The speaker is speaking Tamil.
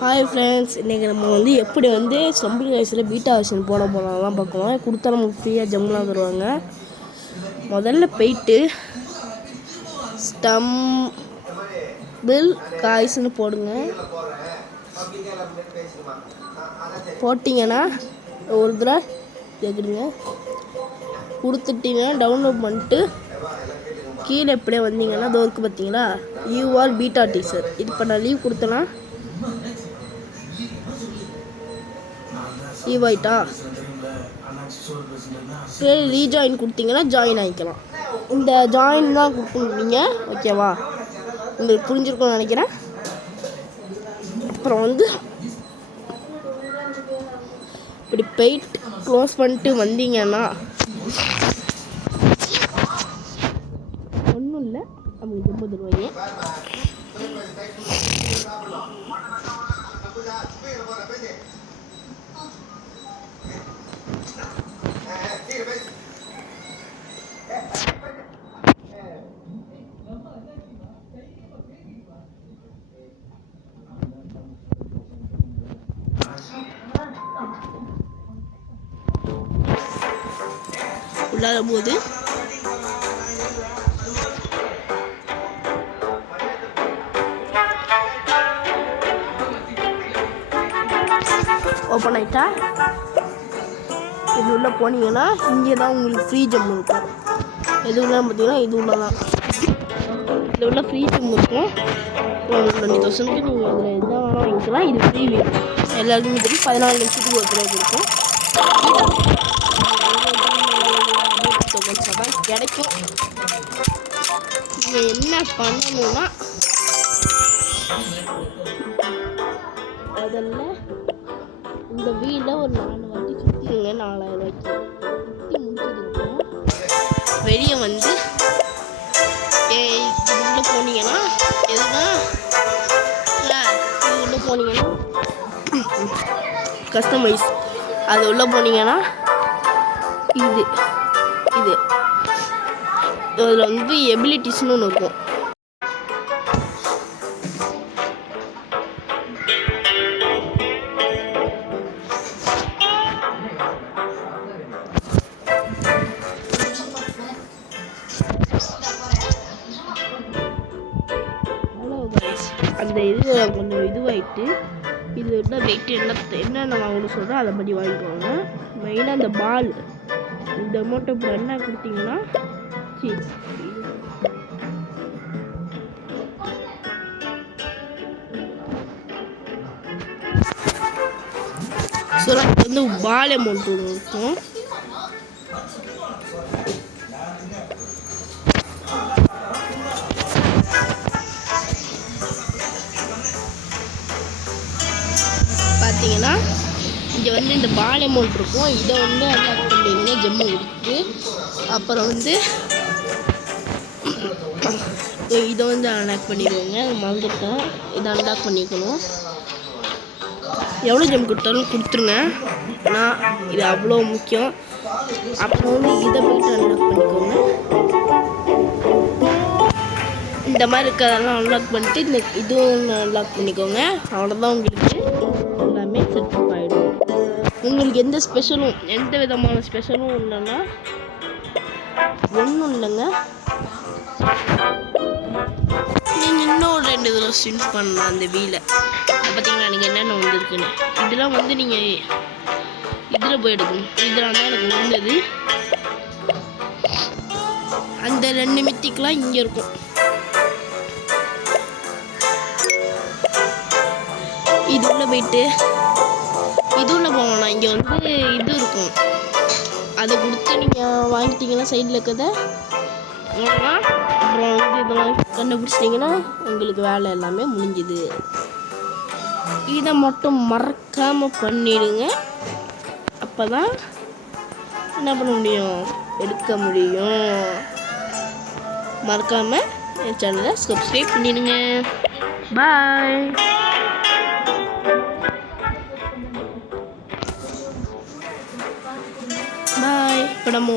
ஹாய் ஃப்ரெண்ட்ஸ், இன்றைக்கி நம்ம எப்படி ஸ்டம்பிள் கைஸில் பீட்டா வெர்ஷன் போடலாம் பார்க்கலாம். கொடுத்தா நமக்கு ஃப்ரீயாக ஜம்லாம் தருவாங்க. முதல்ல போயிட்டு ஸ்டம்பிள் காய்ஸ்னு போடுங்க. போட்டிங்கன்னா ஒரு தடவை கேட்குறீங்க, கொடுத்துட்டிங்கன்னா டவுன்லோட் பண்ணிட்டு கீழே எப்படியே வந்தீங்கன்னா தோருக்கு பார்த்தீங்களா யூஆர் பீட்டா டீசர். இப்போ நான் லீவ் கொடுத்தேன்னா ஈவாயிட்டா சரி, ரீஜாயின் கொடுத்தீங்கன்னா ஜாயின் ஆகிக்கலாம். இந்த ஜாயின் தான் கொடுத்துருந்தீங்க, ஓகேவா? உங்களுக்கு புரிஞ்சிருக்கும்னு நினைக்கிறேன். அப்புறம் இப்படி போயிட்டு க்ளோஸ் பண்ணிட்டு வந்தீங்கன்னா ஒன்றும் இல்லை, நமக்கு ரொம்ப தருவாங்க. உள்ளாத போது ஓப்பன் ஆகிட்டா இது உள்ள போனீங்கன்னா இங்கே தான் உங்களுக்கு ஃப்ரீ ஜம் இருக்கும். எது உள்ள பார்த்தீங்கன்னா இது உள்ள தான் இது உள்ள ஃப்ரீ ஜம் இருக்கும். 20,000க்கு நீங்கள் இதில் எந்த வேணால் வாங்கிக்கலாம். இது ஃப்ரீ வேணும் எல்லாருக்குமே தெரியும். 14 நிமிஷத்துக்கு ஒரு தடவை இருக்கும். கிடைக்கும். நீங்கள் என்ன பண்ணணும்னா முதல்ல இந்த வீலை ஒரு 4 வாட்டி சுற்றிடுங்க. 4000 ரூபாய்க்கு சுற்றி முடிச்சதுக்கப்புறம் வெளியே இது உள்ளே போனீங்கன்னா எதுதான் இது உள்ளே போனீங்கன்னா கஸ்டமைஸ் அது உள்ளே போனீங்கன்னா இது அதில் எபிலிட்டிஸ்னு ஒன்று இருக்கும். அந்த இது கொஞ்சம் இதுவாகிட்டு இது வந்து வெயிட் என்னென்ன வாங்கணும்னு சொல்கிறோம் அதை பற்றி வாங்கிக்குவாங்க. மெயினாக அந்த பால் இந்த அமௌண்ட்டை இப்போ என்ன கொடுத்தீங்கன்னா பால் அமௌண்ட் ஒன்று இருக்கும். பார்த்தீங்கன்னா இங்கே இந்த பால் அமௌண்ட் இருக்கும். இதை அன்லாக் பண்ணிடுங்க ஜம்மு கொடுத்து. அப்புறம் இதை அன்லாக் பண்ணிடுவோங்க. மறந்துட்டேன், இதை அன்லாக் பண்ணிக்கணும். எவ்வளோ ஜம் கொடுத்தாலும் கொடுத்துருங்க, ஆனால் இது அவ்வளோ முக்கியம். அப்புறம் இதை போய்ட்டு அன்லாக் பண்ணிக்கோங்க. இந்த மாதிரி இருக்கிறதெல்லாம் அன்லாக் பண்ணிட்டு இதுவும் அன்லாக் பண்ணிக்கோங்க. அவ்வளோதான், உங்களுக்கு எல்லாமே செட்டப் ஆகிடும். உங்களுக்கு எந்த விதமான ஸ்பெஷலும் இல்லைன்னா ஒன்றும் இல்லைங்க. நீங்கள் இன்னும் 2 இதில் ஸ்வின் பண்ணலாம். அந்த வீலை பார்த்தீங்கன்னா நீங்கள் என்னென்ன வந்துருக்குன்னு இதெல்லாம் நீங்கள் இதில் போய் எடுக்கணும். இதில் தான் எனக்கு வந்தது. அந்த 2 மித்திக்கெலாம் இங்கே இருக்கும். இது உள்ள போயிட்டு இது உள்ள போகணும். இங்கே இது இருக்கும், அதை கொடுத்து நீங்கள் வாங்கிட்டீங்கன்னா சைடில் இருக்கிறத அவ்வளோதான். அப்புறம் இதெல்லாம் கண்டுபிடிச்சிட்டிங்கன்னா உங்களுக்கு வேலை எல்லாமே முடிஞ்சுது. இதை மட்டும் மறக்காமல் பண்ணிடுங்க. அப்போ தான் என்ன பண்ண முடியும், எடுக்க முடியும். மறக்காமல் என் சேனலை சப்ஸ்கிரைப் பண்ணிடுங்க. பாய். இப்போ நம்ம